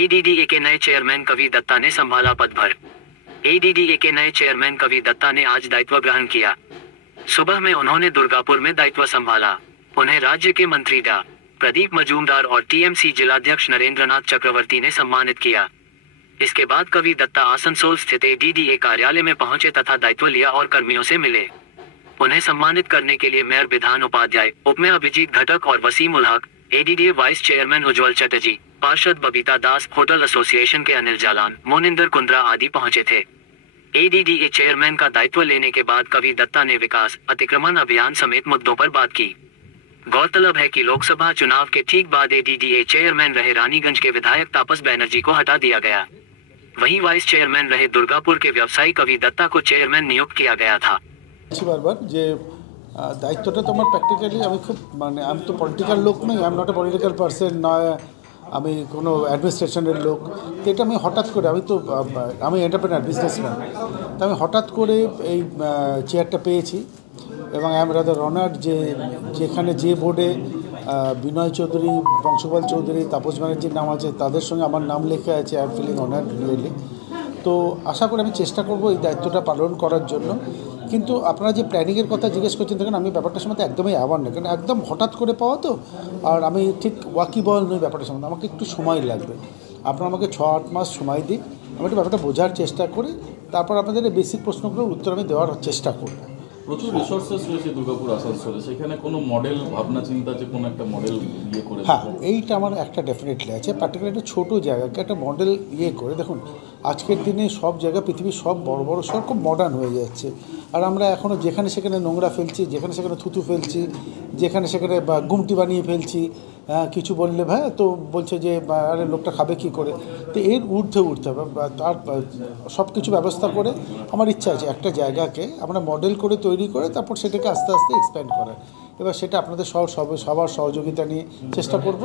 एडीडीए के नए चेयरमैन कवि दत्ता ने संभाला पदभार। एडीडीए के नए चेयरमैन कवि दत्ता ने आज दायित्व ग्रहण किया। सुबह में उन्होंने दुर्गापुर में दायित्व संभाला। उन्हें राज्य के मंत्री डा प्रदीप मजूमदार और टीएमसी जिलाध्यक्ष नरेंद्रनाथ चक्रवर्ती ने सम्मानित किया। इसके बाद कवि दत्ता आसनसोल स्थित एडीडीए कार्यालय में पहुंचे तथा दायित्व लिया और कर्मियों से मिले। उन्हें सम्मानित करने के लिए मेयर विधान उपाध्याय, उपमेयर अभिजीत घटक और वसीम उल हक, एडीडीए वाइस चेयरमैन उज्ज्वल चटर्जी, पार्षद बबीता दास, होटल एसोसिएशन के अनिल जालान, मोनिंदर कुंद्रा आदि पहुंचे थे। एडीडीए चेयरमैन का दायित्व लेने के बाद कवि दत्ता ने विकास, अतिक्रमण अभियान समेत मुद्दों पर बात की। गौरतलब है कि लोकसभा चुनाव के ठीक बाद एडीडीए चेयरमैन रहे रानीगंज के विधायक तापस बैनर्जी को हटा दिया गया। वहीं वाइस चेयरमैन रहे दुर्गापुर के व्यवसायी कवि दत्ता को चेयरमैन नियुक्त किया गया था। বারবার যে দায়িত্বটা তো আমার প্র্যাকটিক্যালি আমি খুব আমি তো পলিটিক্যাল লোক নই, I am not a political person, নয় আমি কোনো অ্যাডমিনিস্ট্রেশনের লোক। তো এটা আমি হঠাৎ করে আমি এন্টারপ্রেনার বিজনেসম্যান, তো আমি হঠাৎ করে এই চেয়ারটা পেয়েছি এবং আই এম রাদার অনার্ড যেখানে যে বোর্ডে বিনয় চৌধুরী, বংশপাল চৌধুরী, তাপস ব্যানার্জির নাম আছে, তাদের সঙ্গে আমার নাম লেখা আছে। I am feeling honoured really. তো আশা করি আমি চেষ্টা করব এই দায়িত্বটা পালন করার জন্য। কিন্তু আপনারা যে প্ল্যানিংয়ের কথা জিজ্ঞেস করছেন, দেখুন আমি ব্যাপারটার সম্বন্ধে একদমই অ্যাওয়ার না, কারণ একদম হঠাৎ করে পাওয়া তো, আর আমি ঠিক ওয়াকিবল নই ব্যাপারটার সম্বন্ধে, আমাকে একটু সময় লাগবে। আপনারা আমাকে 6-8 মাস সময় দিন, আমি একটু ব্যাপারটা বোঝার চেষ্টা করি, তারপর আপনাদের এই বেসিক প্রশ্নগুলোর উত্তর আমি দেওয়ার চেষ্টা করব। প্রচুর রিসোর্সেস রয়েছে দুর্গাপুর আসানসোলে, সেখানে কোনো মডেল ভাবনা চিন্তা যে কোনো একটা মডেল করে? হ্যাঁ, এইটা আমার একটা ডেফিনেটলি আছে। পার্টিকুলার একটা ছোটো জায়গাকে একটা মডেল করে দেখুন, আজকের দিনে সব জায়গা, পৃথিবীর সব বড় বড় শহর খুব মডার্ন হয়ে যাচ্ছে, আর আমরা এখনও যেখানে সেখানে নোংরা ফেলছি, যেখানে সেখানে থুতু ফেলছি, যেখানে সেখানে গুমটি বানিয়ে ফেলছি। কিছু বললে ভাই তো বলছে যে আরে লোকটা খাবে কী করে। তো এর ঊর্ধ্বে উঠতে হবে, তার সব কিছু ব্যবস্থা করে আমার ইচ্ছা আছে একটা জায়গাকে আমরা মডেল করে তৈরি করে তারপর সেটাকে আস্তে আস্তে এক্সপ্যান্ড করা। এবার সেটা আপনাদের সবার সহযোগিতা নিয়ে চেষ্টা করব।